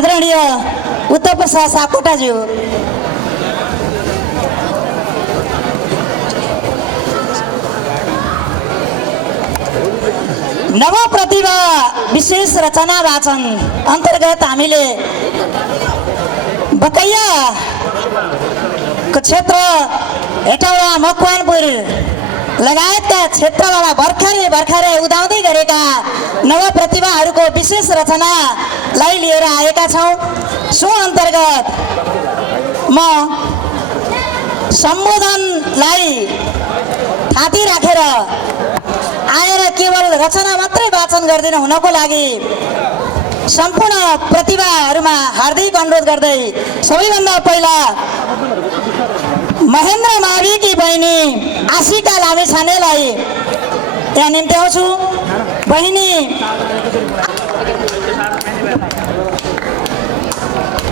आदरणीय उत्तर प्रसाद सापकोटाज्यू, नव प्रतिभा विशेष रचना वाचन अन्तर्गत हामीले बकैयाको क्षेत्र हेटौडा मकवानपुर लगायतका क्षेत्रबाट भर्खरै उदाउँदै गरेका नव प्रतिभाहरूको विशेष रचनालाई लिएर आएका छौँ। सो अन्तर्गत म सम्बोधनलाई थाती राखेर आएर केवल रचना मात्रै वाचन गर्दिन हुनको लागि सम्पूर्ण प्रतिभाहरूमा हार्दिक अनुरोध गर्दै सबैभन्दा पहिला महेन्द्र माविकी बहिनी आशिका लामिछानेलाई यहाँ निम्त्याउँछु। बहिनी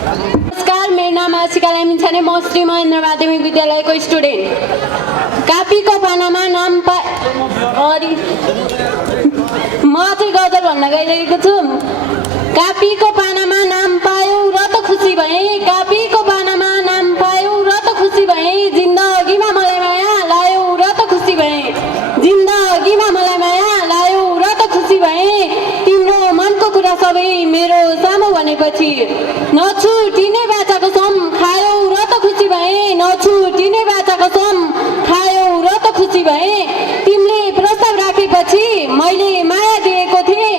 नमस्कार, मेरो नाम आशिका लामिछाने, म श्री महेन्द्र माध्यमिक विद्यालयको स्टुडेन्ट। कापीको पानामा नाम म चाहिँ गजल भन्न गइरहेको छु। कापीको पानामा नाम पायो र त खुसी भएँ, कापीको पानामा नाम पायो र त खुसी भएँ, जिन्दगीमा मलाई माया लायो र त खुसी भएँ, जिन्दगीमा मलाई माया लायो र त खुसी भएँ। तिम्रो मनको कुरा सबै मेरो सामु भनेपछि नछुटिने बाचाको सम खायो र त खुसी भएँ, नछुटिने बाचाको सम खायो र त खुसी भएँ। तिमीले प्रस्ताव राखेपछि मैले माया दिएको थिएँ,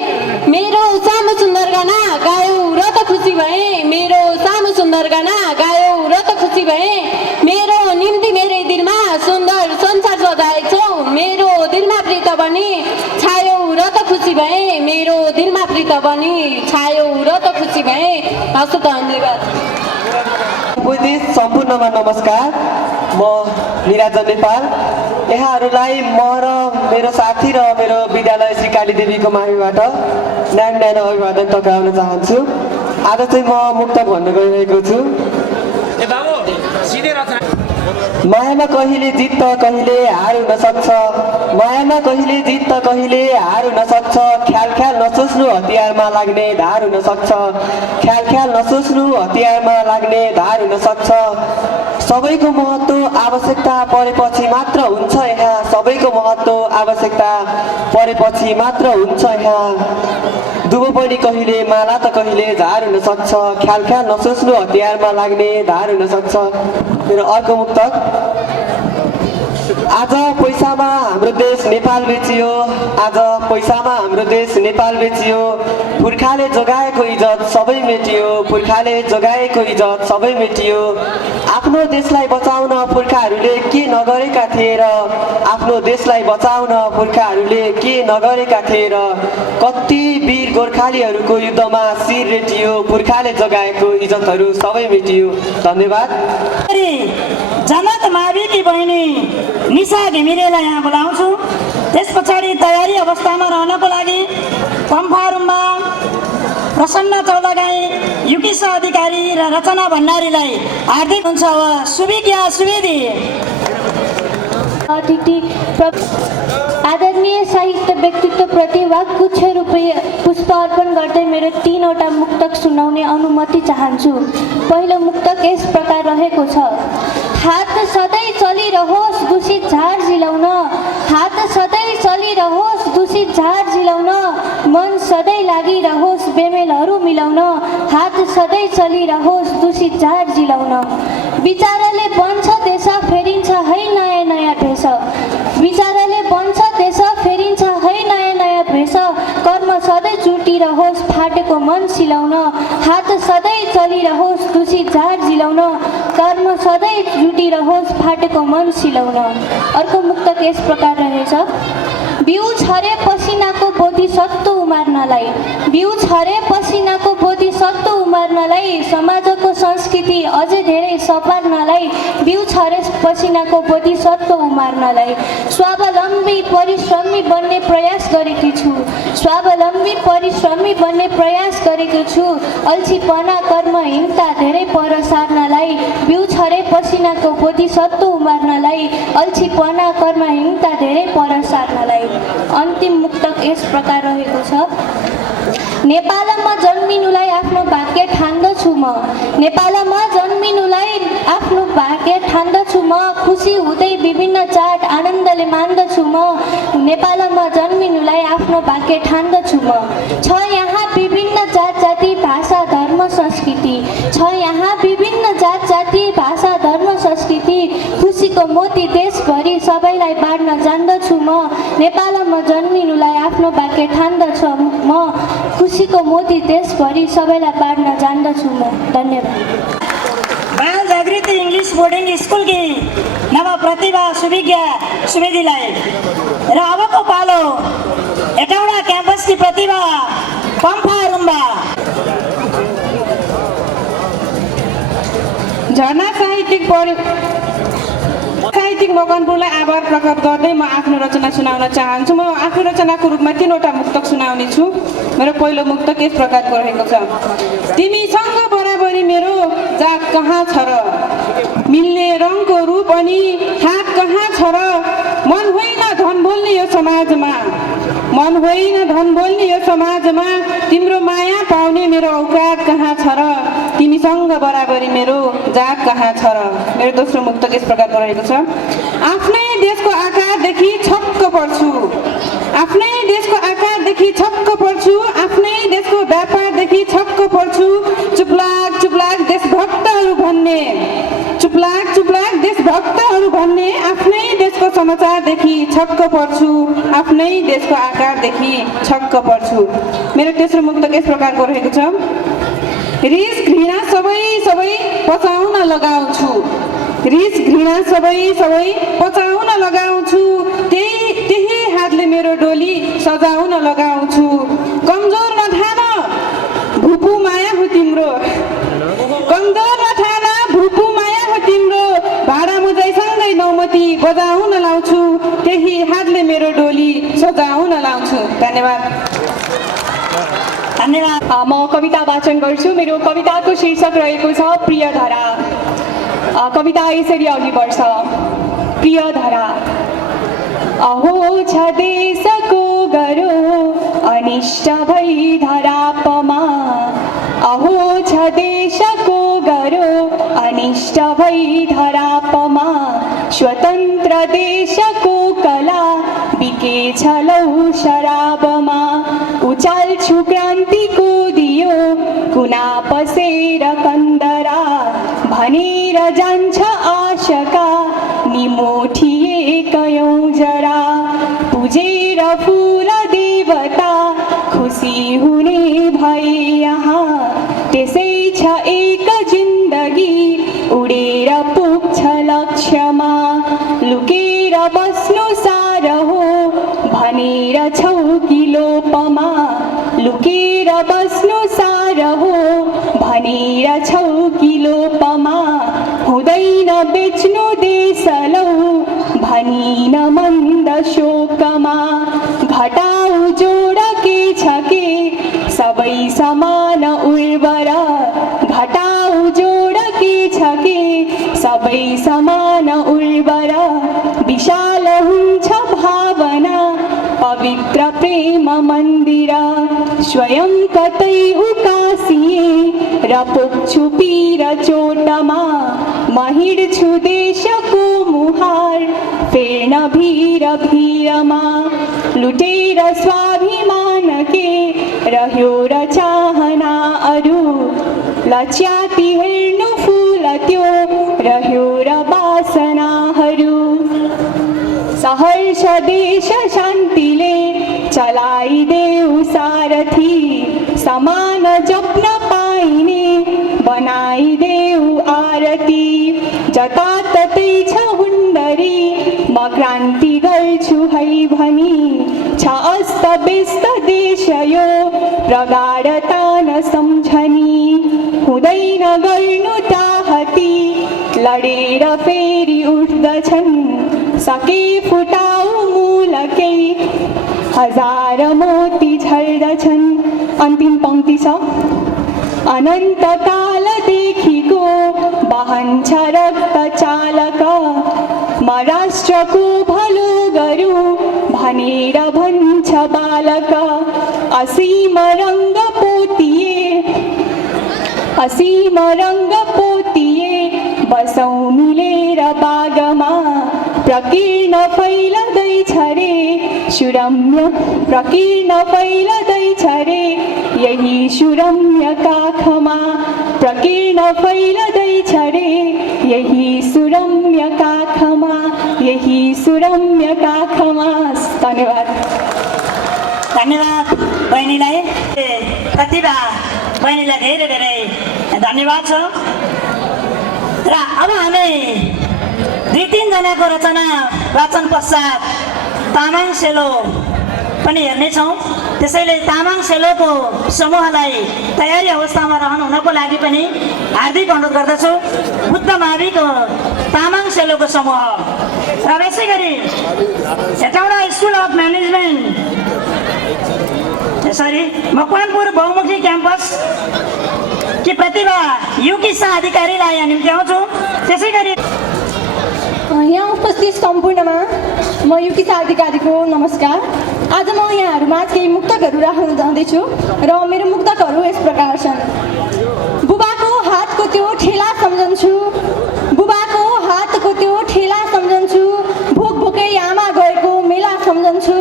मेरो सामु सुन्दर गाना गायो र त खुसी भएँ, मेरो सामु सुन्दर गाना गायो र त खुसी भएँ। मेरो निम्ति मेरै दिलमा सुन्दर संसार सजाएछौ, मेरो दिलमा प्रीत बनी छायो र त खुसी भएँ, मेरो दिलमा प्रीत बनी छायो र त खुसी भएँ। हस् त, धन्यवाद। बुद्धिस्ट सम्पूर्णमा नमस्कार। म निराजन नेपाल यहाँहरूलाई म र मेरो साथी र मेरो विद्यालय श्री काली देवीको माविबाट न्यानो अभिवादन टक्राउन चाहन्छु। आज चाहिँ म मुक्तक भन्न गइरहेको छु। मायामा कहिले जित त कहिले हार हुन सक्छ, मायामा कहिले जित त कहिले हार हुन सक्छ, ख्याल ख्याल नसोच्नु हतियारमा लाग्ने धार हुन सक्छ, ख्याल ख्याल नसोच्नु हतियारमा लाग्ने धार हुन सक्छ। सबैको महत्त्व आवश्यकता परेपछि मात्र हुन्छ यहाँ, सबैको महत्त्व आवश्यकता परेपछि मात्र हुन्छ यहाँ। दुबो पनि कहिले माला त कहिले झार हुन सक्छ, ख्याल ख्याल नसोच्नु हतियारमा लाग्ने धार हुन सक्छ। मेरो अर्को मुक्तक। आज पैसामा हाम्रो देश नेपाल बेचियो, आज पैसामा हाम्रो देश नेपाल बेचियो, पुर्खाले जोगाएको इज्जत सबै मेटियो, पुर्खाले जोगाएको इज्जत सबै मेटियो। आफ्नो देशलाई बचाउन पुर्खाहरूले के नगरेका थिए र, आफ्नो देशलाई बचाउन पुर्खाहरूले के नगरेका थिए र, कति वीर गोर्खालीहरूको युद्धमा शिर रेटियो, पुर्खाले जोगाएको इज्जतहरू सबै मेटियो। धन्यवाद। जनक माविकी बहिनी निशा घिमिरेलाई यहाँ बोलाउँछु। त्यस पछाडि तयारी अवस्थामा रहनको लागि पम्फारुम्बा प्रसन्न चौलागाई, युकिसा अधिकारी र रचना भण्डारीलाई हार्दिक हुन्छ। सुविज्ञा सुवेदी। अतिथि आदरणीय साहित्य व्यक्तित्व प्रति वाक्गुच्छ पुष्प अर्पण गर्दै मेरो 3वटा मुक्तक सुनाउने अनुमति चाहन्छु। पहिलो मुक्तक यस प्रकार रहेको छ। हात सधैँ चलिरहोस् दूषित झार जिलाउन, हात सधैँ चलिरहोस् दूषित झार जिलाउन, मन सधैँ लागिरहोस् बेमेलहरू मिलाउन, हात सधैँ चलिरहोस् दूषित झार जिलाउन। विचारले बन्छ देश फेरिन्छ है नयाँ नयाँ भेष, विचारले बन्छ देश फेरिन्छ है नयाँ नयाँ भेष, कर्म सधैँ जुटिरहोस् फाटेको मन सिलाउन, हात सधैँ चलिरहोस् दूषित झार जिलाउन, कर्म सधैँ जुटिरहोस् फाटेको मन सिलाउन। अर्को मुक्तक यस प्रकार रहेछ। बिउ छरे पसिनाको बोधिसत्व उमार्नलाई, बिउ छरे पसिनाको बोधिसत्व उमार्नलाई, समाजको संस्कृति अझै धेरै सपार्नलाई, बिउ छरे पसिनाको बोधिसत्व उमार्नलाई, स्वावलम्बी परिश्रमी बन्ने प्रयास गरेकी छु, स्वावलम्बी परिश्रमी बन्ने प्रयास गरेको छु। अल्छीपना कर्महीनता धेरै पर सार्नलाई, बिउ छरे पसिनाको पोथी सत्तो उमार्नलाई, अल्छीपना कर्महीनता धेरै पर सार्नलाई। अन्तिम मुक्तक यस प्रकार रहेको छ। नेपालमा जन्मिनुलाई आफ्नो भाग्य ठान्दछु म, नेपालमा जन्मिनुलाई आफ्नो भाग्य ठान्दछु म, खुसी हुँदै विभिन्न चाड आनन्दले मान्दछु म, नेपालमा जन्मिनुलाई आफ्नो भाग्य ठान्दछु म। छ यहाँ विभिन्न जात जाति भाषा धर्म संस्कृति, छ यहाँ विभिन्न जात जाति भाषा धर्म संस्कृति, खुसीको मोती देशभरि सबैलाई बाँड्न जान्दछु म, नेपालमा जन्मिनुलाई आफ्नो भाग्य ठान्दछु म, खुसीको मोती देशभरि सबैलाई बाँड्न जान्दछु म। धन्यवाद। बाल जागृति इङ्ग्लिस बोर्डिङ स्कुलकी नव प्रतिभा सुविज्ञा सुवेदीलाई र अबको पालो हेटौडा क्याम्पसकी प्रतिभा पम्फा रुम्बा। झरना साहित्यिक मकनपुरलाई आभार प्रकट गर्दै म आफ्नो रचना सुनाउन चाहन्छु। म आफ्नो रचनाको रूपमा 3वटा मुक्तक सुनाउने छु। मेरो पहिलो मुक्तक यस प्रकारको रहेको छ। तिमीसँग बराबरी मेरो जात कहाँ छ र, मिल्ने रङको रूप अनि हात कहाँ छ र, मन होइन धन बोल्ने यो समाजमा, मन होइन धन बोल्ने यो समाजमा, तिम्रो माया पाउने मेरो औकात कहाँ छ र, तिमीसँग बराबरी मेरो जात कहाँ छ र। मेरो दोस्रो मुक्तक यस प्रकारको रहेको छ। आफ्नै देशको आकारदेखि छक्क पर्छु, आफ्नै देशको आकारदेखि छक्क पर्छु, आफ्नै देशको व्यापारदेखि छक्क पर्छु, चुप्लाक चुप्लाक देशभक्तहरू भन्ने, चुप्लाक चुप्लाक देशभक्तहरू भन्ने, आफ्नै देशको समाचारदेखि छक्क पर्छु, आफ्नै देशको आकारदेखि छक्क पर्छु। मेरो तेस्रो मुक्तक यस प्रकारको रहेको छ। रिस घृणा सबै सबै पचाउन लगाउँछु, रिस घृणा सबै सबै पचाउन लगाउँछु, त्यही हातले मेरो डोली सजाउन लगाउँछु, कमजोर नठान भुपु माया हो तिम्रो, कमजोर नठान भुपु माया हो तिम्रो, भाडा मुजाइसँगै नौमती बजाउन लाउँछु, त्यही हातले मेरो डोली सजाउन लाउँछु। धन्यवाद। धन्यवाद। म कविता वाचन गर्छु। मेरो कविताको शीर्षक रहेको छ प्रिय धरा। कविता यसरी अघि बढ्छ। प्रिय धरा। अहो छ देशको गरो अनिष्ट भई धरापमा, अहो छ देशको गरो अनिष्ट भई धरापमा, स्वतन्त्र देशको कला बिकेछ लौ शराबमा, उचाल्छु क्रान्तिको दियो कुना पसेर कन्दरा, भनेर जान्छ आशका निमोठिए कयौं जरा, पुजेर फुल देवता खुसी हुने भए यहाँ, त्यसै छ एक जिन्दगी उडेर पुग्छ लक्ष्यमा, लुकेर बस्नु सार हो भनेर छौ किलोपमा, लुकेर बस्नु सार हो भनेर छौ किलोपमा, हुँदैन बेच्नु देश लौ भनिन मन्द शोकमा, घटाउ जोड के छ के सबै समान उर्वर, घटाउ जोड के छ के सबै समान उर्वर, विशाल हुन्छ भावना पवित्र प्रेम मन्दिर, स्वयं कतै उकासिए र पुग्छु पीर चोटमा, म हिँड्छु देशको मुहार फेर्न भीर भीरमा, लुटेर स्वाभिमान के रह्यो र चाहना अरू, लच्याती हेर्नु फुल त्यो रह्यो र वासनाहरू, सहर्ष देश शान्तिले चलाइदेऊ सारथी, समान जप्न पाइने बनाइदेऊ आरती, जताततै छ हुन्डरी म क्रान्ति गर्छु है भनी, छ अस्त व्यस्त देश यो प्रगाढता नसम्झनी, हुँदैन गर्नु ताहती लडेर फेरि उठ्दछन्, सके फुटाउ मूलकै हजार मोती झर्दछन्। अन्तिम पंक्ति छ। अनन्तकालदेखिको बहन्छ रक्त चालक म राष्ट्रको भलो गरौँ भनेर भन्छ बालक असीम रङ्ग पोतिए बसौँ मिलेर बागमा प्रकीर्ण फैलदैछ रे सुरम्य प्रकीर्ण फैलदैछ रे यही सुरम्य काखमा प्रकीर्ण फैलदैछ रे यही सुरम्य काखमा यही सुरम्य काखमा। धन्यवाद। धन्यवाद बहिनीलाई। प्रतिभा बहिनीलाई धेरै धेरै धन्यवाद छ। र अब हामी 2-3 जनाको रचना वाचन पश्चात तामाङ सेलो पनि हेर्नेछौँ। त्यसैले तामाङ सेलोको समूहलाई तयारी अवस्थामा रहनु हुनको लागि पनि हार्दिक अनुरोध गर्दछु। बुद्ध माविको तामाङ सेलोको समूह र यसै गरी Hetauda school of management Makwanpur बहुमुखी क्याम्पस कि प्रतिभा युकी शाह अधिकारीलाई यहाँ निम्त्याउँछु। त्यसै गरी यहाँ उपस्थित सम्पूर्णमा म युकी शाह अधिकारीको नमस्कार। आज म यहाँहरूमा केही मुक्तकहरू राख्न जाँदैछु र मेरो मुक्तकहरू यस प्रकार छन्। बुबाको हातको त्यो ठेला सम्झन्छु, बुबाको हातको त्यो ठेला सम्झन्छु, भोक भोकै आमा गएको मेला सम्झन्छु,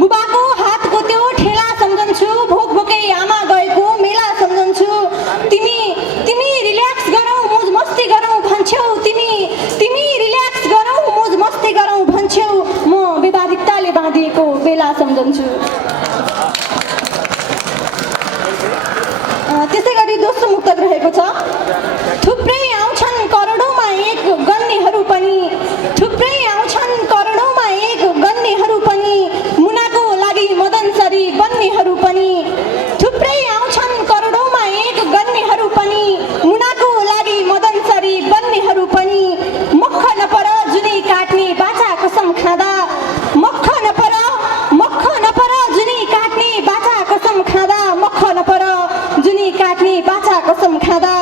बुबाको हातको त्यो ठेला सम्झन्छु, भोक भोकै आमा गएको मेला सम्झन्छु। तिमी रिल्याक्स गरौँ मोज मस्ती गरौँ भन्छौ, तिमी रिल्याक्स गरौँ मोज मस्ती गरौँ भन्छौ, म विवादिकताले बाँधिएको बेला सम्झन्छु। त्यसै गरी दोस्रो मुक्तक रहेको छ। थुप्रै आउँछन् करोडौँमा एक गन्नेहरू पनि, थुप्रै आउँछन् करोडौँमा एक गन्नेहरू पनि, मुनाको लागि मदनसरी बन्नेहरू पनि, थुप्रै आउँछन् करोडौँमा एक गन्नेहरू पनि, मुनाको लागि मदनसरी बन्नेहरू पनि, मख नपर जुनै काट्ने बाछा कसम खाँदा, मख नपर जुनै काट्ने बाछा कसम खाँदा, मख नपर जुनी काट्ने बाछा कसम खाँदा,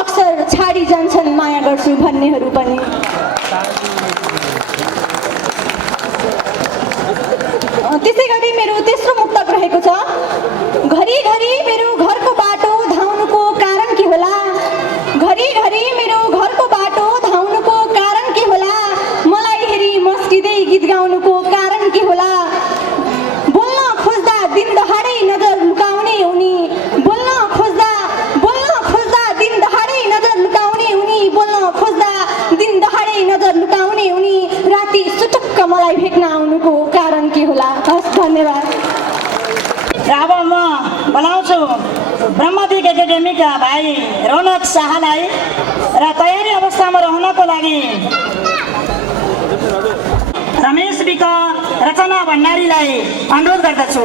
अक्सर छाडी जान्छन् माया गर्छु भन्नेहरू पनि। त्यसै गरी मेरो तेस्रो मुक्तक रहेको छ। घरिघरि मेरो घरको बाटो धाउनुको कारण के होला, घरिघरि मेरो घरको बाटो धाउनुको कारण के होला, मलाई हेरी मस्किँदै गीत गाउनुको कारण के होला, बोल्न खोज्दा दिन दहाडै नजर लुकाउने उनी, बोल्न खोज्दा दिन दहाडै नजर लुकाउने उनी, बोल्न खोज्दा दिन दहाडै नजर लुकाउने उनी, राति सुटुक्क मलाई भेट्न आउनुको कारण के होला। हस्, धन्यवाद। र अब म बोलाउँछु ब्रह्मदीप एकाडेमीका भाइ रौनक शाहलाई र तयारी अवस्थामा रहनको लागि रमेश विक रचना भण्डारीलाई अनुरोध गर्दछु।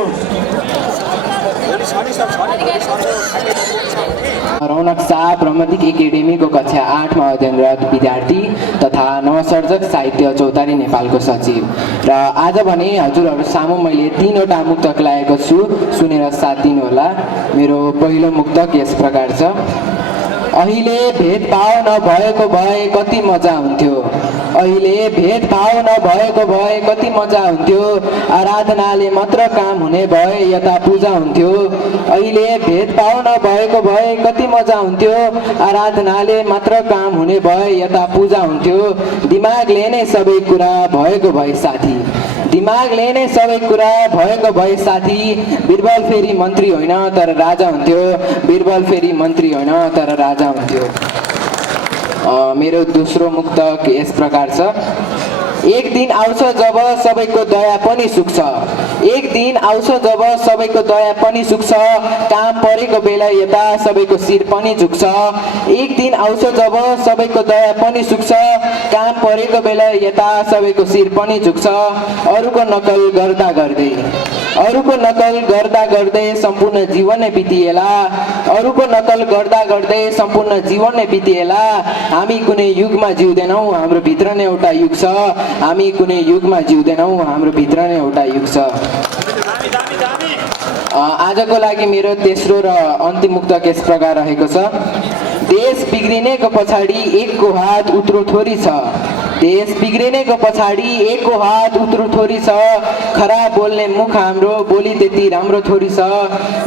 रौनक शाह ब्रह्मदीप एकाडेमीको कक्षा 8मा अध्ययनरत विद्यार्थी तथा नवसर्जक साहित्य चौतारी नेपालको सचिव। र आज भने हजुरहरू सामु मैले 3वटा मुक्तक ल्याएको छु, सुनेर साथ दिनुहोला। मेरो पहिलो मुक्तक यस प्रकार छ। अहिले भेदभाव नभएको भए कति मजा हुन्थ्यो, अहिले भेदभाव नभएको भए कति मजा हुन्थ्यो, आराधनाले मात्र काम हुने भए यता पूजा हुन्थ्यो, अहिले भेदभाव नभएको भए कति मजा हुन्थ्यो, आराधनाले मात्र काम हुने भए यता पूजा हुन्थ्यो, दिमागले नै सबै कुरा भएको भए साथी, दिमागले नै सबै कुरा भएको भए साथी, बिरबल फेरि मन्त्री होइन तर राजा हुन्थ्यो, बिरबल फेरि मन्त्री होइन तर राजा हुन्थ्यो। मेरो दोस्रो मुक्तक यस प्रकार छ। एक दिन आउँछ जब सबैको दया पनि सुक्छ, एक दिन आउँछ जब सबैको दया पनि सुक्छ, काम परेको बेला यता सबैको शिर पनि झुक्छ, एक दिन आउँछ जब सबैको दया पनि सुक्छ, काम परेको बेला यता सबैको शिर पनि झुक्छ, अरूको नकल गर्दा गर्दै, अरूको नकल गर्दा गर्दै सम्पूर्ण जीवन नै बितिएला, अरूको नकल गर्दा गर्दै सम्पूर्ण जीवन नै बितिएला, हामी कुनै युगमा जिउँदैनौँ हाम्रो भित्र नै एउटा युग छ, हामी कुनै युगमा जिउँदैनौँ हाम्रो भित्र नै एउटा युग छ। आजको लागि मेरो तेस्रो र अन्तिम मुक्तक यस प्रकार रहेको छ। देश बिग्रिनेको पछाडि एकको हात उत्रु थोरी छ। देश बिग्रिनेको पछाडि एकको हात उत्रु थोरी छ। खराब बोल्ने मुख हाम्रो बोली त्यति राम्रो थोरी छ।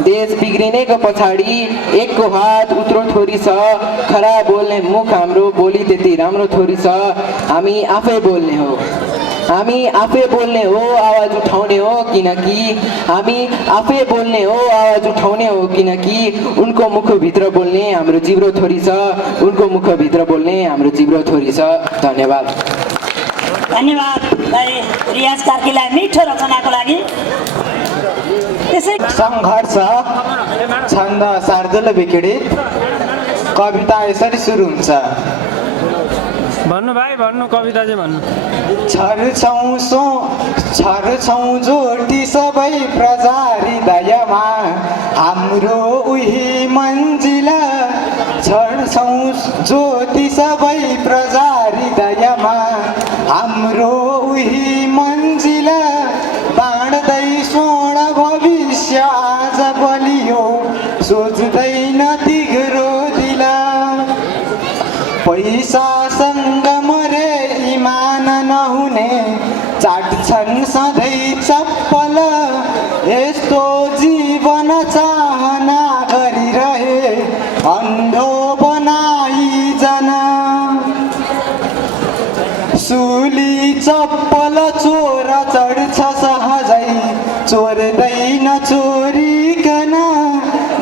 देश बिग्रिनेको पछाडि एकको हात उत्रु थोरी छ। खराब बोल्ने मुख हाम्रो बोली त्यति राम्रो थोरी छ। हामी आफै बोल्ने हो, हामी आफै बोल्ने हो, आवाज उठाउने हो, किनकि हामी आफै बोल्ने हो, आवाज उठाउने हो, किनकि उनको मुखभित्र बोल्ने हाम्रो जिब्रो थोरी छ। उनको मुखभित्र बोल्ने हाम्रो जिब्रो थोरी छ। धन्यवाद। धन्यवाद भाइ रियाज कार्कीलाई मिठो रचनाको लागि। त्यसै सङ्घर्ष छन्द शार्दूल विकिडित कविता यसरी सुरु हुन्छ। भन्नु भाइ भन्नु, कविता चाहिँ भन्नु। छर्छौँ जोटी सबै प्रजा हृदयमा हाम्रो उही मन्जिल। छर्छौँ ज्योति सबै प्रजा हृदयमा हाम्रो उही मन्जिल। बाँड्दै स्वर्ण भविष्य आज बलियो सोच्दैन तिग्रो दिल। पैसासँग मरे इमान नहुने चाट्छन् सधैँ चप्पल। यस्तो जीवन चाहना गरिरहे अन्धो बनाइजन। सुली चप्पल चोर चढ्छ सहजै, चोर्दैन चोरिकन।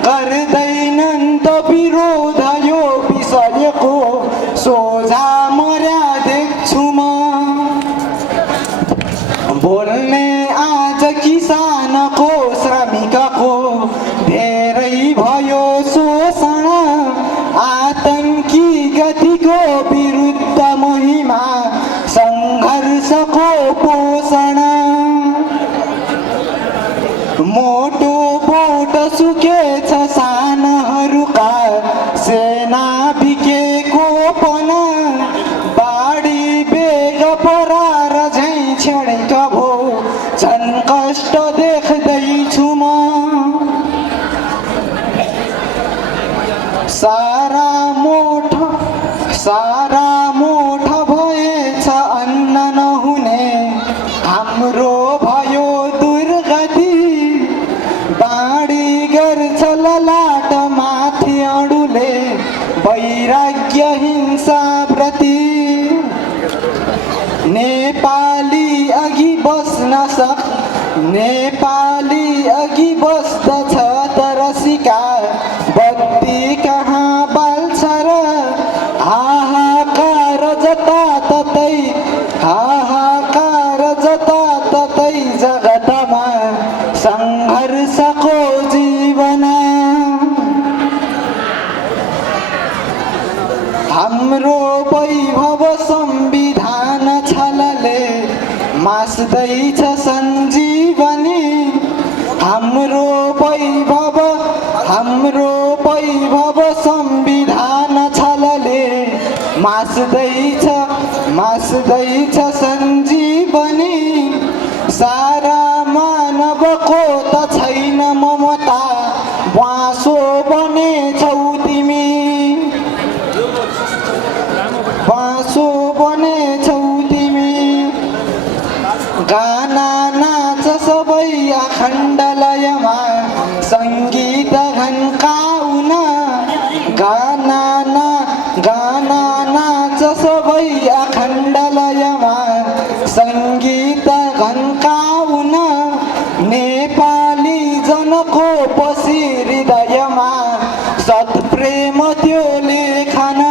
गर्दैनन् त विरोध यो विषयको सोझा मर्या देख्छु म। बोल्ने आज किसानको श्रमिकको धेरै भयो शोषण। आतङ्की गतिको विरुद्ध महिमा सङ्घर्षको पोषण। मोटो बोट सुकेछ सानहरूका सेना बिकेको पन। बाढी बेग परार झैँ छेडेको भो झन् कष्ट देख्दैछु म। सारा मोठ भएछ अन्न नहुने हाम्रो भयो दुर्गति। बाढी गर्छ ललाट माथि अडुले वैराग्य हिंसा प्रति। नेपाली अघि बस्दछ तर सिका बत्ती कहाँ बाल्छ र। हाहाकार जताततै जगतमा सङ्घर्षको जीवन। हाम्रो वैभव संविधान छलले मास्दैछ सञ्जीवनी। हाम्रो वैभव संविधान छलले मास्दैछ सञ्जीवनी। सारा मानवको त छैन ममता, बाँसो बनेछौ तिमी। बाँसो बनेछौ तिमी। गाना नाच सबै अखण्ड लयमा सङ्गीत घन्काउन। गाना नाच सबै अखण्ड लयमा सङ्गीत घन्काउन। नेपाली जनको पसी हृदयमा सत्प्रेम त्यो लेखन।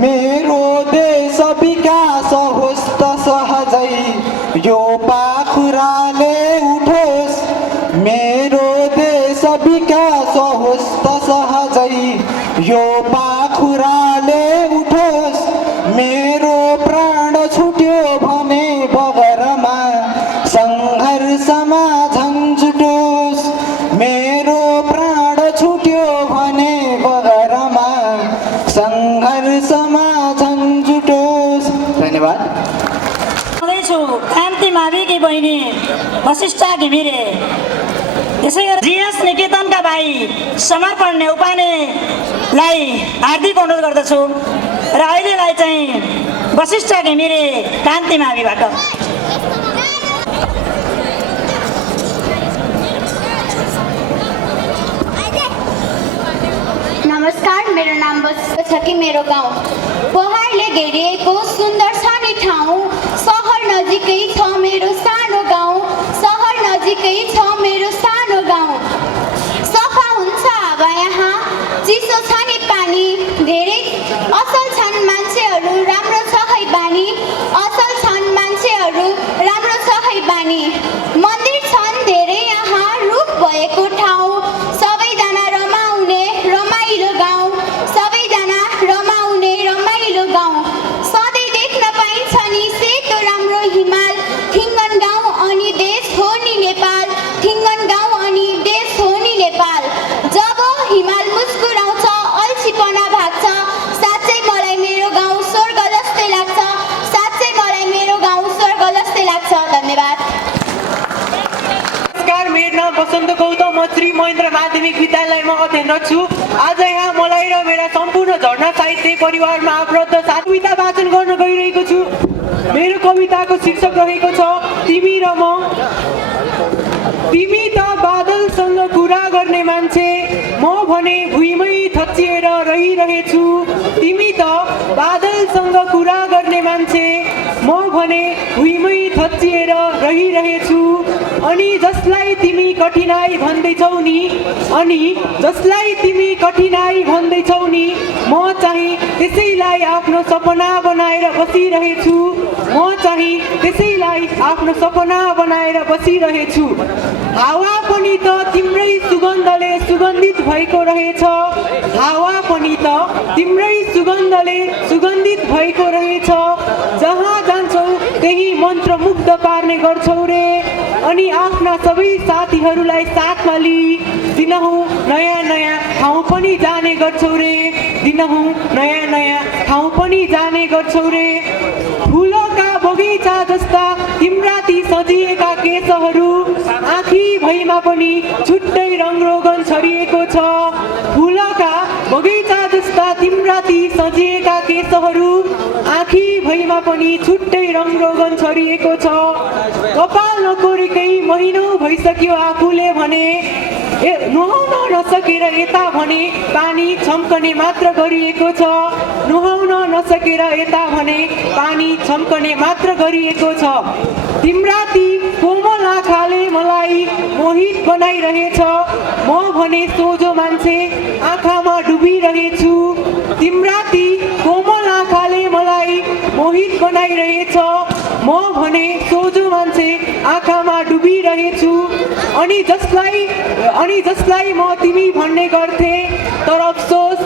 मेरो देश विकास होस् त सहजै यो पाखुराले उठोस्। मेरो देश विकास होस् त सहजै यो पाखुराले उठोस्। मेरो प्राण छुट्यो भने बगरमा सङ्घर्षमा झन्झुटोस्। मेरो प्राण छुट्यो भने बगरमा सङ्घर्षमा झन्झुटोस्। धन्यवाद। कान्ति माविकी बहिनी वशिष्ठ घिमिरे, त्यसै गरी जीएस निकेतनका भाइ समर्पण नेउपानेलाई हार्दिक अनुरोध गर्दछु र अहिलेलाई चाहिँ वशिष्ठ घिमिरे कान्ति माविबाट। नमस्कार, मेरो नाम छ कि मेरो गाउँ पहाडले घेरिएको सुन्दर छ नि ठाउँ, सहर नजिकै छ मेरो सानो गाउँ, सहर नजिकै छ मेरो सानो गाउँ। सफा हुन्छ हावा यहाँ, चिसो छ नि पानी, धेरै असल छन् मान्छेहरू, राम्रो छ है बानी, असल छन् मान्छेहरू, राम्रो छ है बानी। मन्दिर छन् धेरै यहाँ, रुख भएको ठाउँ, सबैजना रमाउने रमाइलो गाउँ, सबैजना रमाउने रमाइलो गाउँ। सधैँ देख्न पाइन्छ नि सेतो राम्रो हिमाल, ठिङ्गन गाउँ अनि देश हो नि नेपाल, ठिङ्गन गाउँ अनि देश हो नि नेपाल। जब हिमाल मुस्कुराउँछ अल्छीपना भाग्छ, साँच्चै मलाई मेरो गाउँ स्वर्ग जस्तै लाग्छ, साँच्चै मलाई मेरो गाउँ स्वर्ग जस्तै लाग्छ। धन्यवाद। नमस्कार, मेरो नाम बसन्त गौतम, म श्री महेन्द्र माध्यमिक विद्यालयमा अध्ययनरत छु। आज यहाँ मलाई र मेरा सम्पूर्ण झरना साहित्य परिवारमा आबद्ध कविता वाचन गर्न गइरहेको छु। मेरो कविताको शीर्षक रहेको छ तिमी र म। तिमी त बादलसँग कुरा गर्ने मान्छे, म भने भुइँमै थच्चिएर रहिरहेछु। तिमी त बादलसँग कुरा गर्ने मान्छे, म भने भुइँमै थच्चिएर रहिरहेछु। अनि जसलाई तिमी कठिनाई भन्दैछौ नि, अनि जसलाई तिमी कठिनाई भन्दैछौ नि, म चाहिँ त्यसैलाई आफ्नो सपना बनाएर बसिरहेछु। म चाहिँ त्यसैलाई आफ्नो सपना बनाएर बसिरहेछु। हावा पनि त तिम्रै सुगन्धले सुगन्धित भएको रहेछ, हावा पनि त तिम्रै सुगन्धले सुगन्धित भएको रहेछ। जहाँ जान्छौ त्यही मन्त्रमुग्ध पार्ने गर्छौ रे। अनि आफ्ना सबै साथीहरूलाई साथमा लिई दिनहुँ नयाँ नयाँ ठाउँ पनि जाने गर्छौ रे, दिनहुँ नयाँ नयाँ ठाउँ पनि जाने गर्छौ रे। फुलका बगैँचा जस्ता तिम्रा ती सजिएका केशहरू, आँखी भैमा पनि छुट्टै रङरोगन छरिएको छ। फुलका बगैँचा जस्ता तिम्रा ती सजिएका केशहरू, आँखी भैमा पनि छुट्टै रङरोगन छरिएको छ। कपाल नकोरेकै महिनौ भइसक्यो आफूले भने, नुहाउन नसकेर यता भने पानी छम्कने मात्र गरिएको छ, नुहाउन नसकेर यता भने पानी छम्कने मात्र गरिएको छ। तिम्रा ती कोमल आँखाले मलाई मोहित बनाइरहेछ, म भने सोझो मान्छे आँखामा डुबिरहेछु। तिम्रा ती कोमल आँखाले मलाई मोहित बनाइरहेछ, म भने सोझो मान्छे आँखामा डुबिरहेछु। अनि जसलाई म तिमी भन्ने गर्थे तर अफसोस,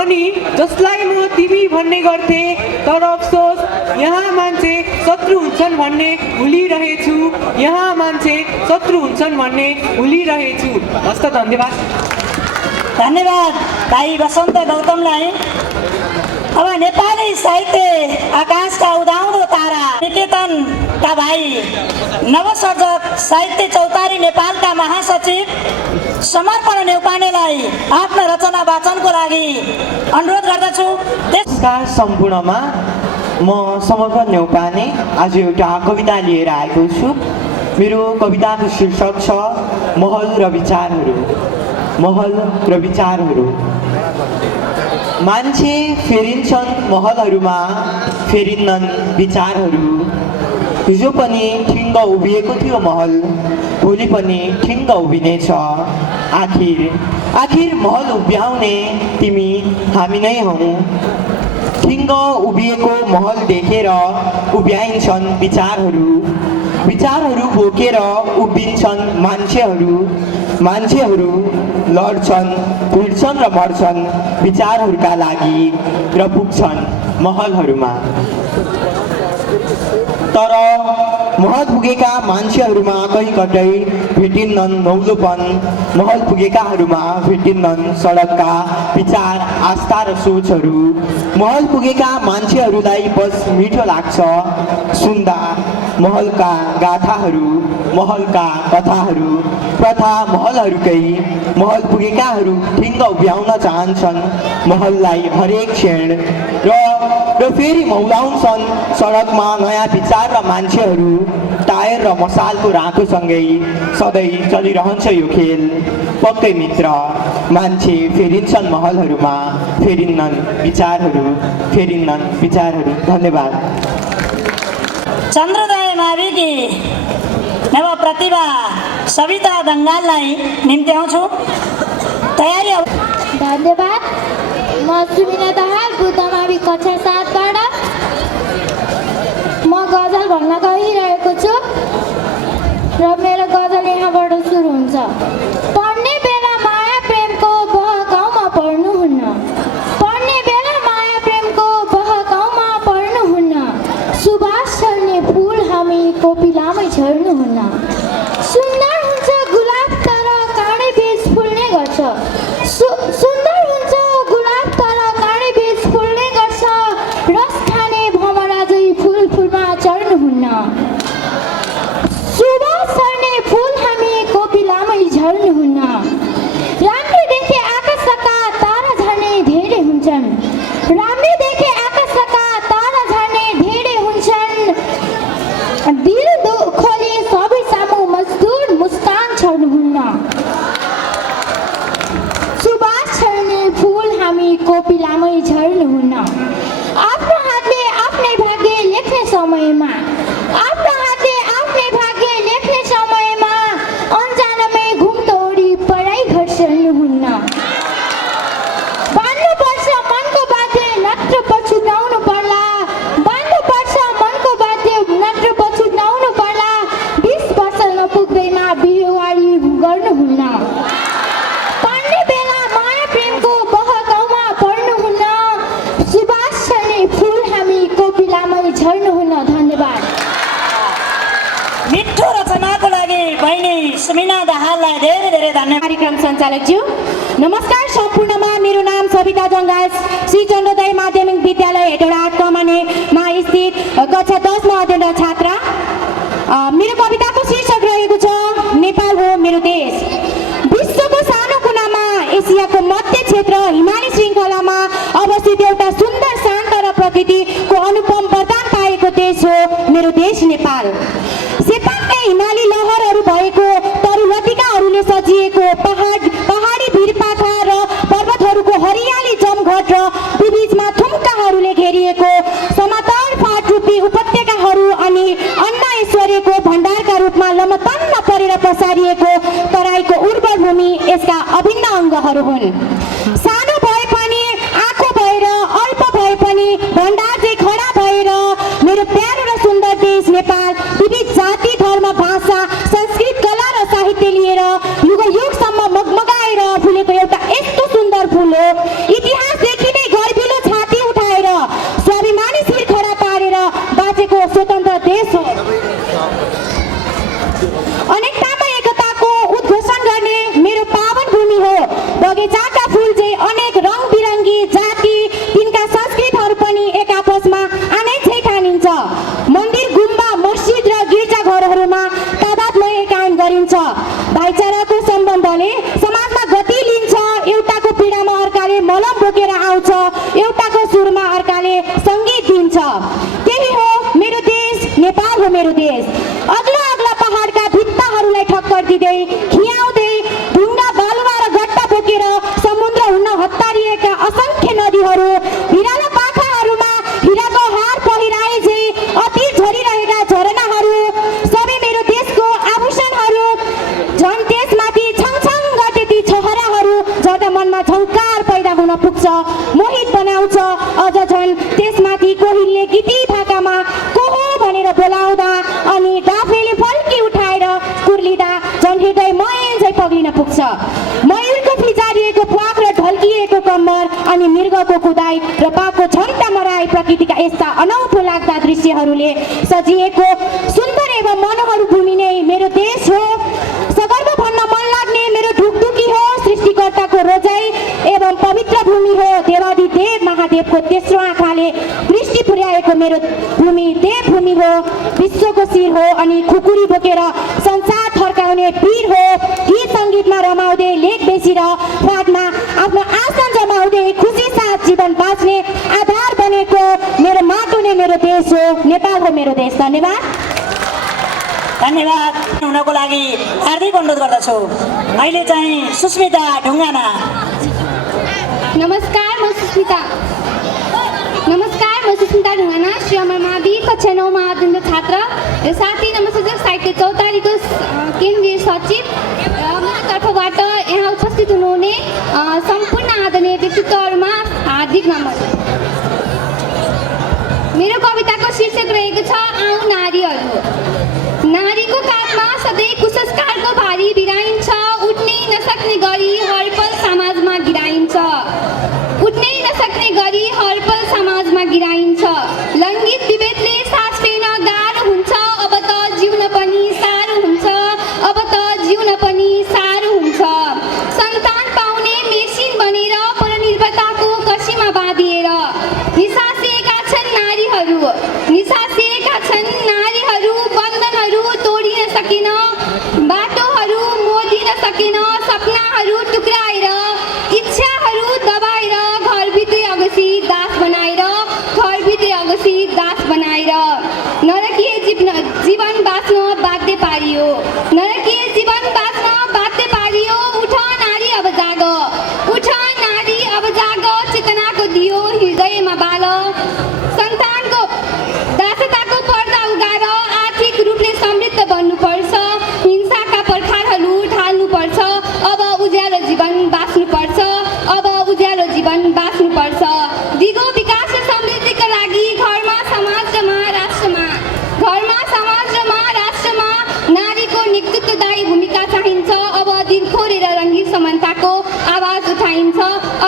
अनि जसलाई म तिमी भन्ने गर्थे तर अफसोस, यहाँ मान्छे शत्रु हुन्छन् भन्ने भुलिरहेछु, यहाँ मान्छे शत्रु हुन्छन् भन्ने भुलिरहेछु। हस् त, धन्यवाद। धन्यवाद भाइ वसन्त गौतमलाई। अब नेपाली साहित्य आकाशका उदाउँदो तारा निकेतनका भाइ नवसर्जक साहित्य चौतारी नेपालका महासचिव समर्पण नेउपानेलाई आफ्नो रचना वाचनको लागि अनुरोध गर्दछु। नमस्कार सम्पूर्णमा, म समर्पण नेउपाने आज एउटा कविता लिएर आएको छु। मेरो कविताको शीर्षक छ महल र विचारहरू। महल र विचारहरू। मान्छे फेरिन्छन् महलहरूमा, फेरिन्नन् विचारहरू। हिजो पनि ठिङ्ग उभिएको थियो महल, भोलि पनि ठिङ्ग उभिनेछ। आखिर महल उभ्याउने तिमी हामी नै हौ। ठिङ्ग उभिएको महल देखेर उभ्याइन्छन् विचारहरू, विचारहरू बोकेर उभिन्छन् मान्छेहरू लड्छन्, भिड्छन् र मर्छन् विचारहरूका लागि र पुग्छन् महलहरूमा। तर महल पुगेका मान्छेहरूमा कहीँ कतै भेटिन्नन् नौलोपन, महल पुगेकाहरूमा भेटिन्नन् सडकका विचार आस्था र सोचहरू। महल पुगेका मान्छेहरूलाई बस मिठो लाग्छ सुन्दा महलका गाथाहरू, महलका कथाहरू, प्रथा महलहरूकै। महल पुगेकाहरू ठिङ्ग उभ्याउन चाहन्छन् महललाई हरेक क्षण र फेरि मौलाउँछन् सडकमा नयाँ विचार र मान्छेहरू। टायर र मसालको राँकोसँगै सधैँ चलिरहन्छ यो खेल। पक्कै मित्र मान्छे फेरिन्छन् महलहरूमा, फेरिन्नन् विचारहरू, फेरिन्नन् विचारहरू। धन्यवाद। चन्द्रोदय माविकी नव प्रतिभा सविता दङ्गाललाई निम्त्याउँछु। तयारी अब। धन्यवाद। म सुमिना दाहाल बुद्धमावि कक्षा 7बाट म गजल भन्न गइरहेको छु र मेरो गजल यहाँबाट सुरु हुन्छ। पढ्ने बेला माया प्रेमको बहकाउमा पर्नुहुन्न, पढ्ने बेला माया प्रेमको बहकाउमा पर्नुहुन्न, सुबास छर्ने फुल हामी कोपिलामै झर्नुहुन्न। सुन्दर हुन्छ गुलाब तर काँडे बीज फुल्ने गर्छ, सुन्दर हुन्छ गुलाब तर काँडे बीज फुल्ने गर्छ, रस खाने भमरा झै फुल फुलमा चढ्नुहुन्न। सुबास छर्ने फुल हामी कोपिलामै झर्नुहुन्न। राम्रो देखे आकाशका तारा झर्ने धेरै हुन्छन्, राम्रो देखे आकाशका तारा झर्ने धेरै हुन्छन्, दिल खोली सबै सामु मजदुर मुस्कान छर्नुहुन्न। सुबास छर्ने फुल हामी कोपिलामै झर्नुहुन्न। आफ्नो हातले आफ्नै भाग्य लेख्ने समयमा, आफ्नो हातले आफ्नै भाग्य लेख्ने समयमा अन्जानमै घुमदौडी पढाइ घर सर्नुहुन्न। बाँध्नुपर्छ मनको बाध्य नत्र पछुताउनु पर्ला, बाँध्नुपर्छ मनको बाध्य नत्र पछुताउनु पर्ला, 20 वर्ष नपुग्दैमा बिहेवारी गर्नुहुन्न। पढ्ने बेला माया प्रेमको बहकाउमा पर्नुहुन्न, सुबास छर्ने फुल हामी कोपिलामै झर्नुहुन्न। धन्यवाद। मिठो रचनाको लागि बहिनी सुमिना दाहाललाई धेरै धेरै धन्यवाद। कार्यक्रम सञ्चालकज्यू नमस्कार सम्पूर्णमा। मेरो नाम सविता जङ्गाल, श्री चन्द्रोदय माध्यमिक विद्यालय हेटौडा 8 कमानेमा स्थित कक्षा 10मा अध्ययनरत छात्रा। मेरो कविताको शीर्षक रहेको छ नेपाल हो मेरो देश। विश्वको सानो कुनामा एसियाको मध्य क्षेत्र हिमाली श्रृङ्खलामा अवस्थित एउटा सुन्दर शान्त र प्रकृतिको अनुपम वरदान पाएको देश हो मेरो देश नेपाल। सेपाक्कै हिमाली लहरहरू भएको, तरुलतिकाहरूले सजिएको, पहाडी भिरपाखा र पर्वतहरूको हरियाली जमघट र बीचमा थुम्काहरूले घेरिएको, समातर फाटरूपी उपत्यकाहरू अनि अन्ना ऐश्वर्यको भण्डारका रूपमा लमतन्न परेर पसारिएको तराईको उर्वर भूमि यसका अभिन्न अङ्गहरू हुन्। सानो भए पनि आँखो भएर, अल्प भए पनि भण्डार चाहिँ खडा भएर मेरो प्यारो र सुन्दर देश नेपाल विविध जाति धर्म भाषा संस्कृत कला र साहित्य लिएर युगयुगसम्म मगमगाएर फुलेको एउटा यस्तो सुन्दर फुल हो। इतिहासदेखि नै गर्विलो छाती उठाएर स्वाभिमानी शिर खडा पारेर बाँचेको स्वतन्त्र देश हो। अनेकतामा एकताको उद्घोषण गर्ने मेरो पावन भूमि हो। बगैँचाका फुल चाहिँ अनेक रङ बिरङ्गी जाति, तिनका संस्कृतहरू पनि एक आपसमा आनैछै ठानिन्छ। मन्दिर गुम्बा मस्जिद र गिर्जाघरहरूमा तादादमय कायम गरिन्छ। भाइचाराको सम्बन्धले समाजमा गति लिन्छ। एउटाको पीडामा अर्काले मलम बोकेर आउँछ, एउटाको सुरमा अर्काले सङ्गीत दिन्छ। त्यही हो मेरो देश नेपाल हो मेरो देश। अग्ला अग्ला पहाडका भित्ताहरूलाई ठक्कर दिँदै खियाउँदै ढुङ्गा बालुवा र गट्टा बोकेर समुद्र हुन हत्तारिएका असङ्ख्य नदीहरू, भिरालो पाखाहरूमा हिराको हार पहिराए झै अति झरिरहेका झरनाहरू, सबै मेरो देशको आभूषणहरू, झन् त्यसमाथि छङछङ गर्दै ती छहराहरू झर्दा मनमा झङ्कार पैदा हुन पुग्छ, मोहित बनाउँछ। अझ झन् त्यसमाथि कोहिलले गीती भाकामा को हो भनेर बोलाउँदा अनि डाफेले फल्की उठाएर कुर्लिँदा झन् हृदय मयझै पग्लिन पुग्छ। मयूरको फिजारिएको प्वाक र ढल्किएको कम्मर अनि मृगको कुदाई र पाको झन्टा मराई प्रकृतिका यस्ता अनौठो लाग्दा दृश्यहरूले सजिएको सुन्दर एवं मनोहर भूमि नै मेरो देश हो। महादेवको तेस्रो आँखाले दृष्टि पुर्याएको मेरो भूमि देवभूमि हो, विश्वको शिर हो अनि खुकुरी बोकेर संसार फर्काउने वीर हो। गीत सङ्गीतमा रमाउँदै लेख बेसी र फाँटमा आफ्नो आसन जमाउँदै खुसी साथ जीवन बाँच्ने आधार बनेको मेरो माटो नै मेरो देश हो, नेपाल हो मेरो देश। धन्यवाद। धन्यवाद हुनको लागि हार्दिक अनुरोध गर्दछु। अहिले चाहिँ सुस्मिता ढुङ्गाना। नमस्कार, म सुस्मिता ढुङ्गाना, श्री अमर मावि कक्षा 9 मा अध्ययनरत छात्र र साथै नमसर्जक साहित्य चौतारीको केन्द्रीय सचिव र मेरो तर्फबाट यहाँ उपस्थित हुनुहुने सम्पूर्ण आदरणीय व्यक्तित्वहरूमा हार्दिक नमन। मेरो कविताको शीर्षक रहेको छ आऊ नारीहरू। नारीको काखमा सधैँ कुसंस्कारको भारी बिराइन्छ, उठ्नै नसक्ने गरी हरपल समाजमा गिराइन्छ, उठ्नै नसक्ने गरी हरपल समाजमा गिराइन्छ। लैङ्गिक विभेदले सास फेर्न गाह्रो हुन्छ, अब त जिउन पनि साह्रो हुन्छ, अब त जिउन पनि साह्रो हुन्छ। सन्तान पाउने मेसिन बनेर परनिर्भरताको कसीमा बाँधिएर निसासिएका छन् नारीहरू, निसासिएका छन् नारीहरू। बन्धनहरू तोडिन सकिन, बाटोहरू मोडिन सकिन, सपनाहरू टुक्राएर इच्छाहरू दबाएर घरभित्रै अगसी दास बनाएर, घरभित्रै अगसी दास बनाएर नरकीय जीवन बाँच्न बाध्य पारियो, नरकीय जीवन बाँच्न बाध्य पारियो। उठ नारी अब जाग, उठ नारी अब जाग, चेतनाको दियो हृदयमा बाल। सन्तानको दासताको पर्दा उगाएर आर्थिक रूपले समृद्ध बन्नुपर्छ, हिंसाका पर्खालहरू ढाल्नुपर्छ। अब उज्यालो जीवन बाँच्नुपर्छ, अब उज्यालो जीवन बाँच्नुपर्छ। दिगो विकास र समृद्धिका लागि घरमा समाजमा राष्ट्रमा, घरमा समाजमा राष्ट्रमा नारीको नेतृत्वदायी भूमिका चाहिन्छ। अब दिल खोलेर लैङ्गिक समानताको आवाज उठाइन्छ,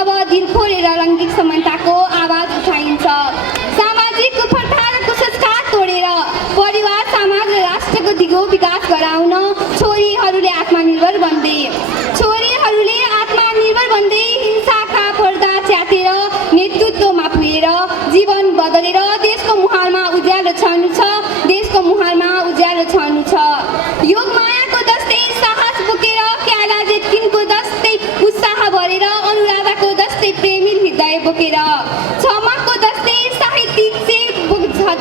अब दिल खोलेर लैङ्गिक समानताको आवाज उठाइन्छ। सामाजिक कुप्रथा र कुसंस्कार तोडेर परिवार समाज र राष्ट्रको दिगो विकास गराउन छोरीहरूले आत्मनिर्भर बन्दै, छोरीहरूले आत्मनिर्भर बन्दै हिंसाका पर्दा च्यातेर नेतृत्वमा पुगेर जीवन बदलेर देशको मुहारमा उज्यालो छर्नु छ, देशको मुहारमा उज्यालो छर्नु छ। योग मायाको जस्तै साहस बोकेर, क्याला जेटकिनको जस्तै उत्साह भरेर, अनुराधाको जस्तै प्रेमी हृदय बोकेर, क्षमाको जस्तै साहित्यिक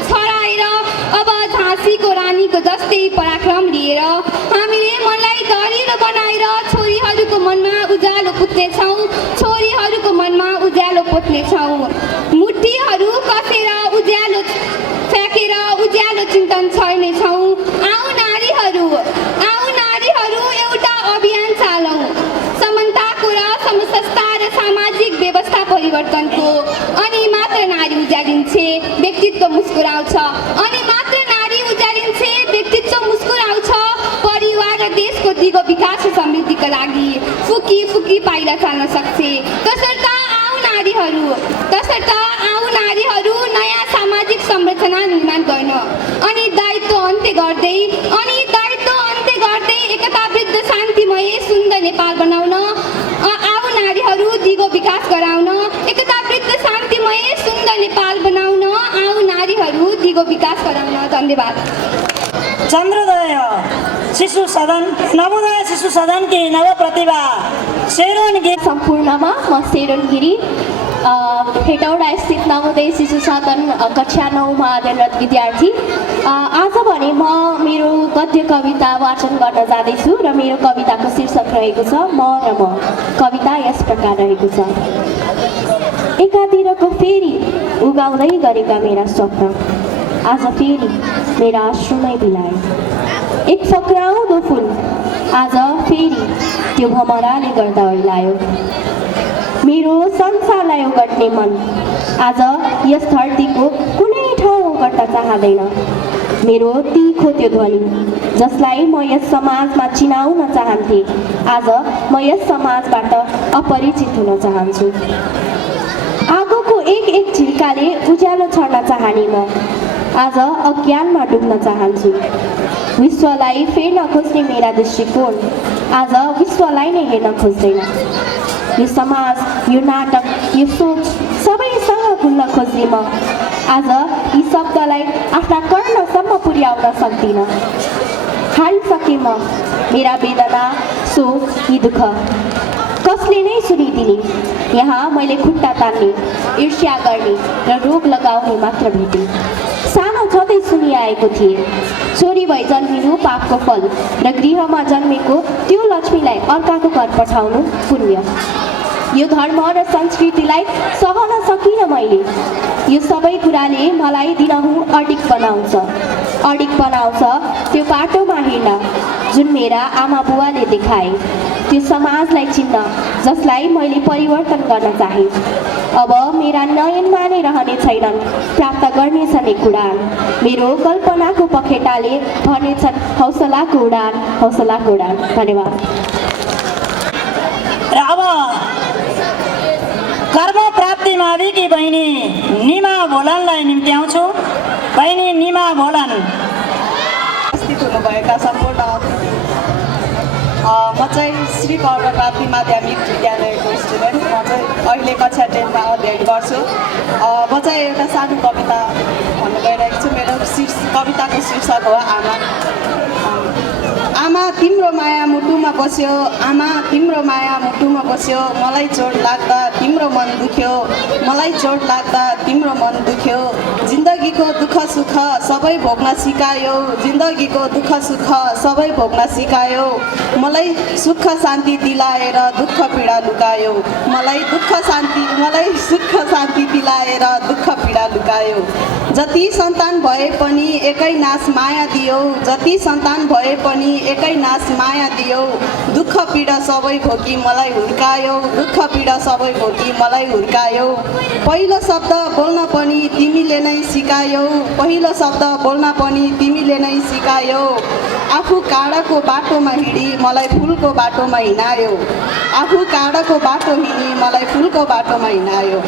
छराएर, अब झाँसीको रानीको जस्तै पराक्रम लिएर हामीले मनलाई दरिलो बनाएर छोरीहरूको मनमा उज्यालो पुत्नेछौँ, छोरीहरूको मनमा उज्यालो पुत्नेछौँ। मुठीहरू कसेर उज्यालो फ्याँकेर उज्यालो चिन्तन छर्नेछौँ। आऊ नारीहरू, आऊ नारीहरू, एउटा अभियान चालौँ समानताको र समसस्ता र सामाजिक व्यवस्था परिवर्तनको। अनि मात्र नारी उज्यालिन्छे, व्यक्तित्व मुस्कुराउँछ, अनि मात्र नारी उज्यालिन्छे, व्यक्तित्व मुस्कुराउँछ। परिवार र देशको दिगो विकास र समृद्धिका लागि फुकी फुकी पाइला चाल्न सक्छे। तसर्थ आऊ नारीहरू, तसर्थ आऊ नारीहरू, नयाँ सामाजिक संरचना निर्माण गर्न अनि दायित्व अन्त्य गर्दै, अनि दायित्व अन्त्य गर्दै एकतावृद्ध शान्तिमय सुन्दर नेपाल बनाउन आऊ नारीहरू, दिगो विकास गराउन एकतावृद्ध शान्तिमय सुन्दर नेपाल बनाउन आऊ नारीहरू, दिगो विकास गराउन। धन्यवाद। चन्द्रोदय शिशु सदन, नवोदय शिशु सदन की नव प्रतिभा शेरोन गिरी। सम्पूर्णमा म शेरोन गिरी, हेटौडा स्थित नवोदय शिशु सदन कक्षा 9 मा अध्ययनरत विद्यार्थी। आज भने म मेरो गद्य कविता वाचन गर्न जाँदैछु र मेरो कविताको शीर्षक रहेको छ म र म। कविता यस प्रकार रहेको छ। एकातिरको फेरि उगाउँदै गरेका मेरा स्वप्न आज फेरि मेरा आश्रुमै बिलाए। एक फक्राउँदो फुल आज फेरि त्यो भमराले गर्दा ओइलायो। मेरो संसारलाई ओगट्ने मन आज यस धरतीको कुनै ठाउँ ओगट्न चाहँदैन। मेरो तिखो त्यो ध्वनि जसलाई म यस समाजमा चिनाउन चाहन्थे, आज म यस समाजबाट अपरिचित हुन चाहन्छु। आगोको एक एक झिल्काले उज्यालो छर्न चाहने म आज अज्ञानमा डुब्न चाहन्छु। विश्वलाई फेर्न खोज्ने मेरा दृष्टिकोण आज विश्वलाई नै हेर्न खोज्दैन। यो समाज, यो नाटक, यो सोच सबैसँग खुल्न खोज्ने म आज यी शब्दलाई आफ्ना कर्णसम्म पुर्याउन सक्दिनँ। हारिसकेँ म, मेरा वेदना, शोक, यी दुःख कसले नै सुनिदिने। यहाँ मैले खुट्टा तान्ने, ईर्ष्या गर्ने र रोग लगाउने मात्र भेटेँ। सानो छँदै सुनिआएको थिएँ, छोरी भई जन्मिनु पापको फल र गृहमा जन्मेको त्यो लक्ष्मीलाई अर्काको घर पठाउनु पुण्य। यो धर्म र संस्कृतिलाई सहन सकिनँ मैले। यो सबै कुराले मलाई दिनहुँ अडिक बनाउँछ त्यो बाटोमा हिँड्न जुन मेरा आमा बुवाले देखाए, त्यो समाजलाई चिन्न जसलाई मैले परिवर्तन गर्न चाहेँ। अब मेरा नयनमा नै रहने छैनन्, प्राप्त गर्नेछन् एक उडान। मेरो कल्पनाको पखेटाले भर्नेछन् हौसलाको उडान। धन्यवाद। र अब कर्म प्राप्ति माविकी बहिनी निमा भोलनलाई निम्त्याउँछु। बहिनी निमा भोलन। उपस्थित हुनुभएका सम्पूर्ण म चाहिँ श्री कर्म प्राप्ति माध्यमिक विद्यालयको स्टुडेन्ट। म चाहिँ अहिले कक्षा 10 मा अध्ययन गर्छु। म चाहिँ एउटा सानो कविता भन्न गइरहेको छु। मेरो कविताको शीर्षक हो आमा। आमा तिम्रो माया मुटुमा बस्यो, आमा तिम्रो माया मुटुमा बस्यो, मलाई चोट लाग्दा तिम्रो मन दुख्यो, मलाई चोट लाग्दा तिम्रो मन दुख्यो। जिन्दगीको दुःख सुख सबै भोग्न सिकायो, जिन्दगीको दुःख सुख सबै भोग्न सिकायो। मलाई सुख शान्ति दिलाएर दुःख पीडा लुकायो, मलाई सुख शान्ति दिलाएर दुःख पीडा लुकायो। जति सन्तान भए पनि एकै नास माया दियो, जति सन्तान भए पनि एकै नास माया दियो। दुःख पीडा सबै भोगी मलाई हुर्कायो, दुःख पीडा सबै भोगी मलाई हुर्कायो। पहिलो शब्द बोल्न पनि तिमीले नै सिकायो, पहिलो शब्द बोल्न पनि तिमीले नै सिकायो। आफू काँडाको बाटोमा हिँडी मलाई फुलको बाटोमा हिँडायो, आफू काँडाको बाटो हिँडी मलाई फुलको बाटोमा हिँडायो।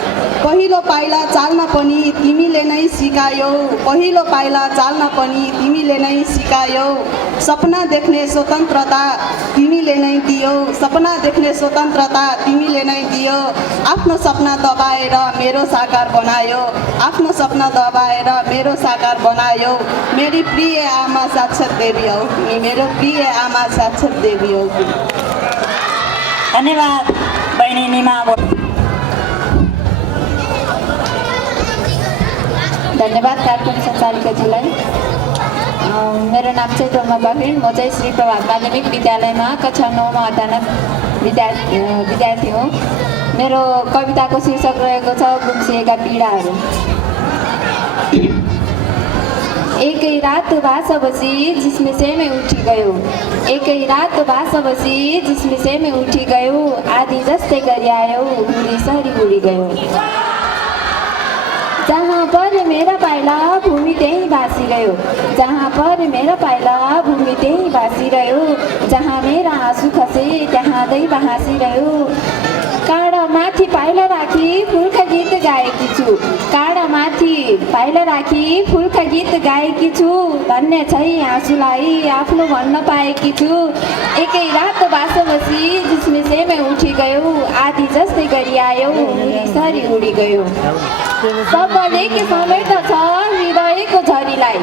पहिलो पाइला चाल्न पनि तिमीले नै सिकायो, पहिलो पाइला चाल्न पनि तिमीले नै सिकायो। सपना देख्ने स्वतन्त्रता तिमीले नै दियो, सपना देख्ने स्वतन्त्रता तिमीले नै दियो। आफ्नो सपना दबाएर मेरो साकार बनायो, आफ्नो सपना दबाएर मेरो साकार बनायो। मेरी प्रिय आमा साक्षात् देवी हौ तिमी, मेरो प्रिय आमा साक्षात् देवी हौ तिमी। धन्यवाद बहिनी निमा। धन्यवाद कार्यक्रम सञ्चालिकाज्यूलाई। मेरो नाम चाहिँ ब्रह्मा बखिर। म चाहिँ श्री प्रभात माध्यमिक विद्यालयमा कक्षा 9 मा अध्ययनरत विद्यार्थी हुँ। मेरो कविताको शीर्षक रहेको छ गुम्सिएका पीडाहरू। एकै रात भाषा बसी जिसमें में उठी गयो, एकै रात भाषा बसी जिसमें में उठी गयो। आधी जस्तै गरी आयो उडी सरी उडी गयो। जहाँ पर मेरा पाइला भूमि त्यही भाँसिरह्यो, जहाँ पर मेरा पाइला भूमि त्यही भाँसिरह्यो। जहाँ मेरा आँसु खसे त्यहाँ दैव हाँसिरह्यो। काँडा माथि पाइला राखी फुलका गीत गाएकी छु, काँडा माथि पाइला राखी फुलका गीत गाएकी छु। धन्य छै आँसुलाई आफ्नो भन्न पाएकी छु। एकै रात भाषा बसी जिसमें में उठी गयो, आधी जस्तै गरी आयो उडी सरी उडी गयो। शब्दले के समेट्दछ हृदयको झरीलाई,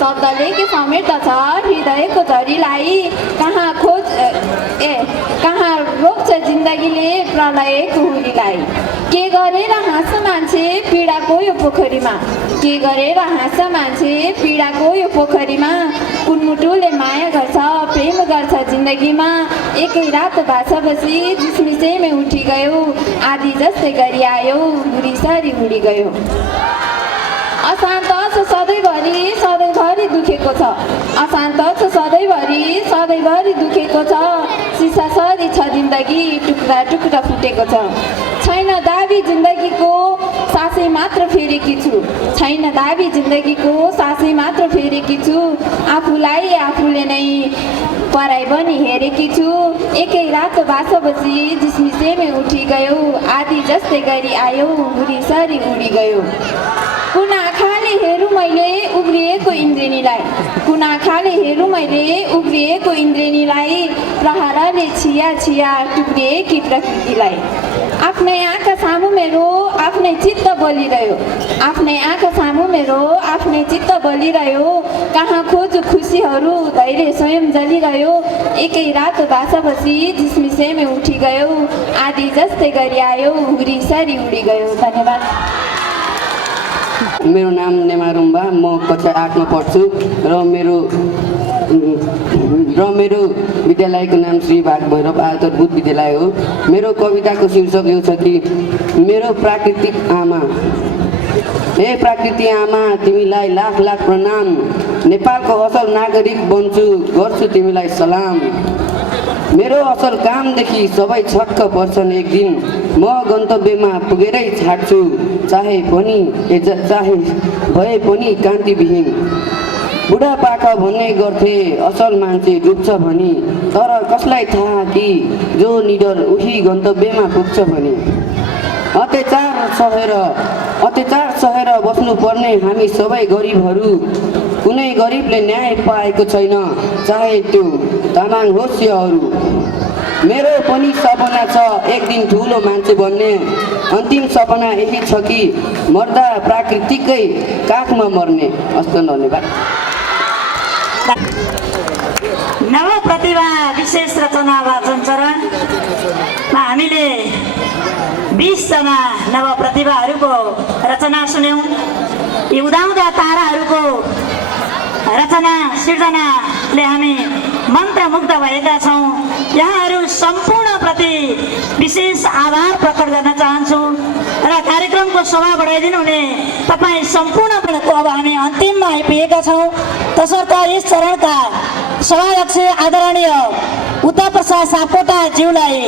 शब्दले के समेट्दछ हृदयको झरीलाई। कहाँ रोक्छ जिन्दगीले प्रलयको हुरीलाई। के गरेर हाँस मान्छे पीडाको यो पोखरीमा, के गरेर हाँस मान्छे पीडाको यो पोखरीमा। कुनमुटुले माया गर्छ प्रेम गर्छ जिन्दगीमा। एकै रात भाषा बसी जिसमिसे में उठी गयो, आधी जस्तै गरी आयो उडी सरी उडी गयो। अशान्त छ सधैँभरि दुखेको छ, अशान्त छ सधैँभरि दुखेको छ। सिसा सरी छ जिन्दगी टुक्रा टुक्रा फुटेको छ। छैन दाबी जिन्दगीको सासै मात्र फेरेकी छु, छैन दाबी जिन्दगीको सासै मात्र फेरेकी छु। आफूलाई आफूले नै पराई बनी हेरेकी छु। एकै रात भाषा बसी जिसमिसे में उठी गयो, आधी जस्तै गरी आयो उडी सरी उडी गयो। कुन आँखाले हेरौँ मैले उब्रिएको इन्द्रेणीलाई, कुन आँखाले हेरौँ मैले उब्रिएको इन्द्रेणीलाई। प्रहारले छिया छिया टुक्रिएकी प्रकृतिलाई। आफ्नै आँखा सामु मेरो आफ्नै चित्त बोलिरह्यो, आफ्नै आँखा सामु मेरो आफ्नै चित्त बोलिरह्यो। कहाँ खोजु खुसीहरू धैर्य स्वयं जलिरह्यो। एकै रातो भाषा बसी झिसमिसेमै उठी गयो, आदि जस्तै गरी आयो हुरी सरी उडी गयो। धन्यवाद। मेरो नाम नेमा रुम्बा, म कक्षा 8मा पढ्छु र मेरो विद्यालयको नाम श्री भाग भैरव आधारभूत विद्यालय हो। मेरो कविताको शीर्षक यो छ कि मेरो प्राकृतिक आमा। हे प्राकृतिक आमा, तिमीलाई लाख लाख प्रणाम। नेपालको असल नागरिक बन्छु, गर्छु तिमीलाई सलाम। मेरो असल कामदेखि सबै छक्क पर्छन् एक दिन। म गन्तव्यमा पुगेरै छाड्छु, चाहे भए पनि कान्तिविहीन। बुढापाका भन्ने गर्थे असल मान्छे डुब्छ भनी, तर कसलाई थाहा कि जो निडर उही गन्तव्यमा पुग्छ भने। अत्याचार सहेर बस्नुपर्ने हामी सबै गरिबहरू, कुनै गरिबले न्याय पाएको छैन, चाहे त्यो तामाङ होस् या अरू। मेरो पनि सपना छ एक दिन ठुलो मान्छे बन्ने। अन्तिम सपना यही छ कि मर्दा प्राकृतिकै काखमा मर्ने। हस्त धन्यवाद। नव प्रतिभा विशेष रचना वाचन चरणमा हामीले 20 जना नव प्रतिभाहरूको रचना सुन्यौँ। यी उदाउँदा ताराहरूको रचना सिर्जनाले हामी मन्त्रमुग्ध भएका छौँ। यहाँहरू सम्पूर्णप्रति विशेष आभार प्रकट गर्न चाहन्छु र कार्यक्रमको शोभा बढाइदिनु हुने तपाईँ सम्पूर्णको अब हामी अन्तिममा आइपुगेका छौँ। तसर्थ यस चरणका सभाध्यक्ष आदरणीय उता प्रसाद सापकोटाज्यूलाई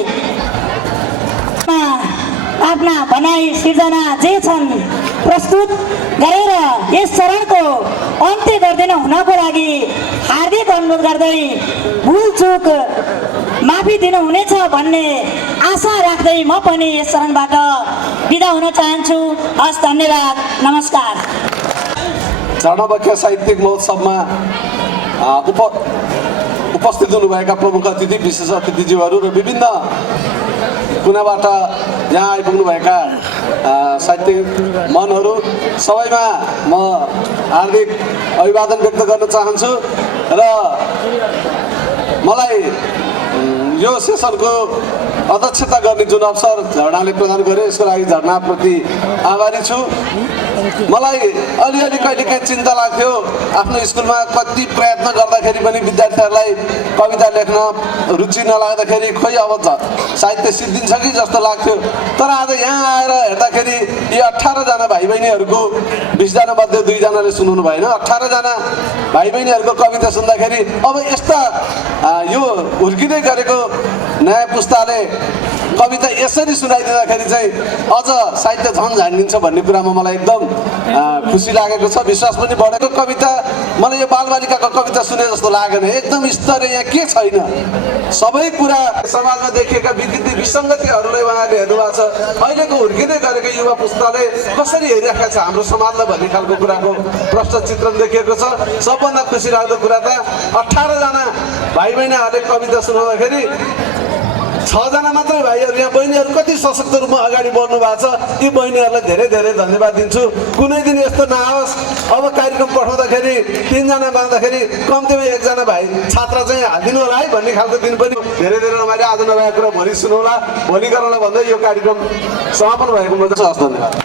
आफ्ना भनाइ सिर्जना जे छन् प्रस्तुत गरेर यस चरणको अन्त्य गरिदिनु हुनको लागि हार्दिक अनुरोध गर्दै भुलचुक माफी दिनुहुनेछ भन्ने आशा राख्दै म पनि यस चरणबाट बिदा हुन चाहन्छु। हस्, धन्यवाद, नमस्कार। चाडबाख्या साहित्यिक महोत्सवमा उपस्थित हुनुभएका प्रमुख अतिथि, विशेष अतिथिज्यूहरू र विभिन्न कुनाबाट यहाँ आइपुग्नुभएका साहित्यिक मनहरू सबैमा म हार्दिक अभिवादन व्यक्त गर्न चाहन्छु र मलाई यो सेसनको अध्यक्षता गर्ने जुन अवसर झरनाले प्रदान गरे यसको लागि झरनाप्रति आभारी छु। मलाई अलिअलि कहिलेकाहीँ चिन्ता लाग्थ्यो, आफ्नो स्कुलमा कति प्रयत्न गर्दाखेरि पनि विद्यार्थीहरूलाई कविता लेख्न रुचि नलाग्दाखेरि खोइ अब साहित्य सिद्धिन्छ कि जस्तो लाग्थ्यो। तर आज यहाँ आएर हेर्दाखेरि यी 18 जना भाइ बहिनीहरूको 20 जना मध्ये 2 जनाले सुनाउनु भएन, 18 जना भाइ बहिनीहरूको कविता सुन्दाखेरि अब यस्ता यो हुर्किँदै गरेको नयाँ पुस्ताले कविता यसरी सुनाइदिँदाखेरि चाहिँ अझ साहित्य झन् झानिन्छ भन्ने कुरामा मलाई एकदम खुसी लागेको छ, विश्वास पनि बढेको। कविता मलाई यो बालबालिकाको कविता सुने जस्तो लागेन, एकदम स्तरीय यहाँ के छैन, सबै कुरा समाजमा देखिएका विकृति विसङ्गतिहरूलाई उहाँले हेर्नुभएको छ। अहिलेको हुर्किँदै गरेको युवा पुस्ताले कसरी हेरिरहेको छ हाम्रो समाजलाई भन्ने खालको कुराको प्रष्ट चित्रण देखिएको छ। सबभन्दा खुसी लाग्दो कुरा त 18 जना भाइ बहिनीहरूले कविता सुनाउँदाखेरि 6 जना मात्रै भाइहरू यहाँ बहिनीहरू कति सशक्त रूपमा अगाडि बढ्नु भएको छ। यी बहिनीहरूलाई धेरै धेरै धन्यवाद दिन्छु। कुनै दिन यस्तो नआओस्, अब कार्यक्रम पठाउँदाखेरि 3 जना माग्दाखेरि कम्तीमा 1 जना भाइ छात्र चाहिँ हालिदिनु होला है भन्ने खालको दिन पनि धेरै धेरै रमाइलो। आज नभएको कुरा भोलि सुनौला, भोलि गरौँला भन्दै यो कार्यक्रम समापन भएको म धन्यवाद।